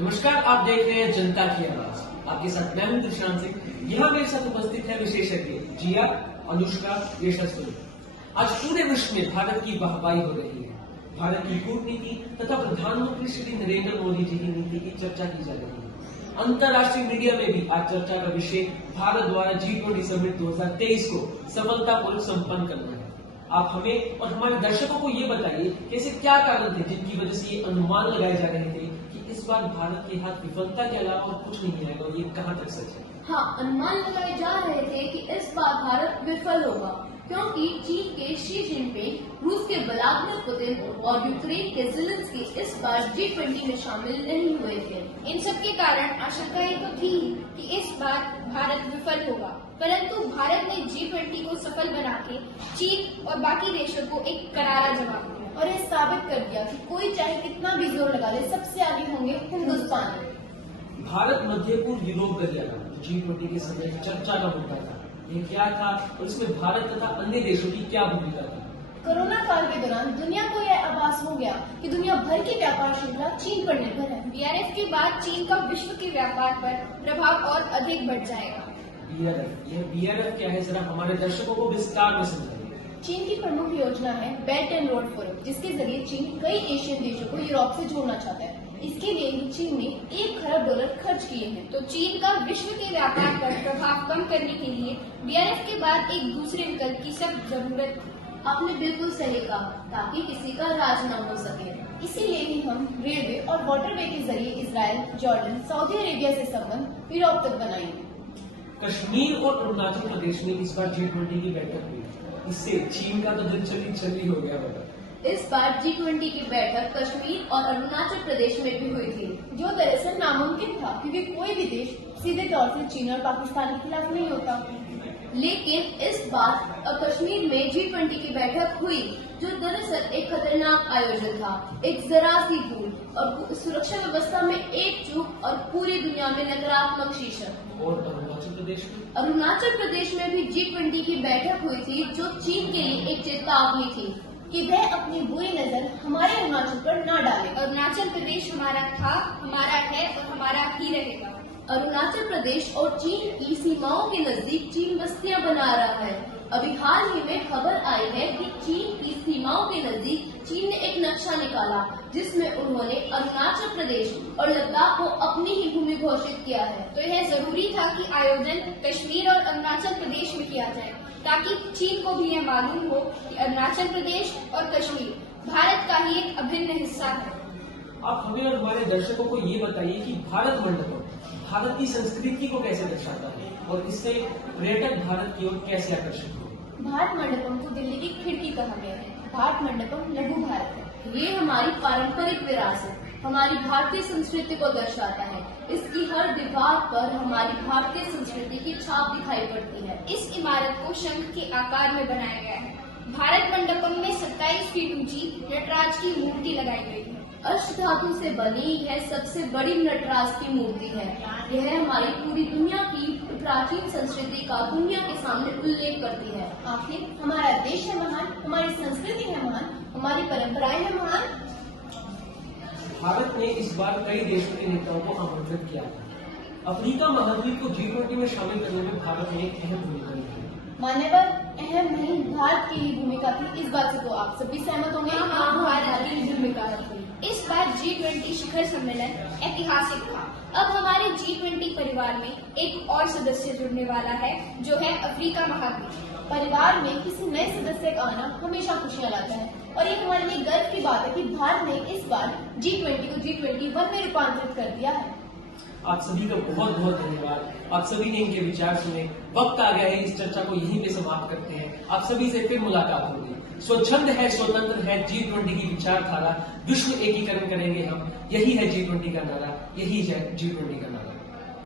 नमस्कार, आप देख रहे हैं जनता की आवाज। आपके साथ मैं हूं दिशांत सिंह। यहाँ मेरे साथ उपस्थित है विशेषज्ञ जिया, अनुष्का, यशस्वी। आज पूरे विश्व में भारत की वाहवाही हो रही है। भारत की कूटनीति तथा प्रधानमंत्री श्री नरेंद्र मोदी जी की नीति की चर्चा की जा रही है। अंतर्राष्ट्रीय मीडिया में भी आज चर्चा का विषय भारत द्वारा G20 समिट 2023 को सफलतापूर्वक संपन्न करना है। आप हमें और हमारे दर्शकों को ये बताइए कि ऐसे क्या कारण थे जिनकी वजह से ये अनुमान लगाए जा रहे थे कि इस बार भारत के हाथ विफलता के अलावा और कुछ नहीं आएगा, और ये कहाँ तक सच है? हाँ, अनुमान लगाए जा रहे थे कि इस बार भारत विफल होगा क्योंकि चीन के शी जिनपिंग, रूस के व्लादिमीर पुतिन और यूक्रेन के ज़ेलेंस्की इस बार G20 में शामिल नहीं हुए थे। इन सब के कारण आशंकाएं तो थी कि इस बार भारत विफल होगा, परंतु भारत ने G20 को सफल बना के चीन और बाकी देशों को एक करारा जवाब दिया और ये साबित कर दिया कि कोई चाहे कितना भी जोर लगा ले, सबसे आगे होंगे हिंदुस्तान। भारत मध्य पूर्व यूरोप गलियारा G20 के समय चर्चा का मुद्दा था। ये क्या था और इसमें भारत तथा अन्य देशों की क्या भूमिका थी? कोरोना काल के दौरान दुनिया को यह आभास हो गया कि दुनिया भर की व्यापार श्रृंखला चीन पर निर्भर है। BRF के बाद चीन का विश्व के व्यापार पर प्रभाव और अधिक बढ़ जाएगा। BRF क्या है, जरा हमारे दर्शकों को विस्तार में समझाइए। चीन की प्रमुख योजना है बेल्ट एंड रोड फोरम, जिसके जरिए चीन कई एशियन देशों को यूरोप से जोड़ना चाहता है। इसके लिए ही चीन ने $1 खरब खर्च किए हैं। तो चीन का विश्व के व्यापार पर प्रभाव कम करने के लिए BRF के बाद एक दूसरे विकल्प की सख्त जरूरत थी। आपने बिल्कुल सही कहा, ताकि किसी का राज न हो सके। इसीलिए ही हम रेलवे और वाटरवे के जरिए इजराइल, जॉर्डन, सऊदी अरेबिया से संबंध यूरोप तक बनाएंगे। कश्मीर और अरुणाचल प्रदेश में इस बार G20 की बैठक हुई। इससे चीन का तो दिल चली हो गया होगा। इस बार G20 की बैठक कश्मीर और अरुणाचल प्रदेश में भी हुई थी, जो दरअसल नामुमकिन था क्योंकि कोई भी देश सीधे तौर से चीन और पाकिस्तान के खिलाफ नहीं होता। लेकिन इस बार कश्मीर में G20 की बैठक हुई, जो दरअसल एक खतरनाक आयोजन था। एक जरा सी भूल और सुरक्षा व्यवस्था में एक चूक और पूरी दुनिया में नकारात्मक शीर्षक। और अरुणाचल प्रदेश में भी G20 की बैठक हुई थी, जो चीन के लिए एक चेतावनी थी कि वह अपनी बुरी नजर हमारे अरुणाचल पर न डाले। अरुणाचल प्रदेश हमारा था, हमारा है और हमारा ही रहेगा। अरुणाचल प्रदेश और चीन की सीमाओं के नजदीक चीन बस्तियां बना रहा है। अभी हाल ही में खबर आई है कि चीन की सीमाओं के नजदीक चीन ने एक नक्शा निकाला, जिसमें उन्होंने अरुणाचल प्रदेश और लद्दाख को अपनी ही भूमि घोषित किया है। तो यह जरूरी था कि आयोजन कश्मीर और अरुणाचल प्रदेश में किया जाए, ताकि चीन को भी यह मालूम हो कि अरुणाचल प्रदेश और कश्मीर भारत का ही एक अभिन्न हिस्सा है। आप हमें और हमारे दर्शकों को ये बताइए कि भारत मंडपम भारत की संस्कृति को कैसे दर्शाता है और इससे पर्यटक भारत की ओर कैसे आकर्षित हो? भारत मंडपम को दिल्ली की खिड़की कहा गया है। भारत मंडपम लघु भारत है। ये हमारी पारंपरिक विरासत, हमारी भारतीय संस्कृति को दर्शाता है। इसकी हर दीवार पर हमारी भारतीय संस्कृति की छाप दिखाई पड़ती है। इस इमारत को शंख के आकार में बनाया गया है। भारत मंडपम में 27 फीट ऊंची नटराज की मूर्ति लगाई गई है। अष्टधातु से बनी यह सबसे बड़ी नटराज की मूर्ति है। यह हमारी पूरी दुनिया की प्राचीन संस्कृति का दुनिया के सामने उल्लेख करती है। आखिर हमारा देश है महान, हमारी संस्कृति है महान, हमारी परंपराएं है महान। भारत ने इस बार कई देशों के नेताओं को आमंत्रित किया था। अफ्रीका महाद्वीप को G20 में शामिल करने में भारत ने एक अहम भूमिका निभाई। मान्यवर अहम नहीं, भारत की ही भूमिका थी। इस बात से तो आप सभी सहमत होंगे। भारत की भूमिका थी। इस बार G20 शिखर सम्मेलन ऐतिहासिक था। अब हमारे G20 परिवार में एक और सदस्य जुड़ने वाला है, जो है अफ्रीका महाद्वीप। परिवार में किसी नए सदस्य का आना हमेशा खुशियां लाता है और ये हमारे लिए गर्व की बात है कि भारत ने इस बार G20 को G21 में रूपांतरित कर दिया है। आप सभी का बहुत बहुत धन्यवाद। आप सभी ने इनके विचार सुने। वक्त आ गया है, इस चर्चा को यहीं पे समाप्त करते हैं। आप सभी से फिर मुलाकात होगी। स्वच्छंद है, स्वतंत्र है G20 की विचारधारा, विश्व एकीकरण करेंगे हम। यही है G20 का नारा, यही है G20 का नारा।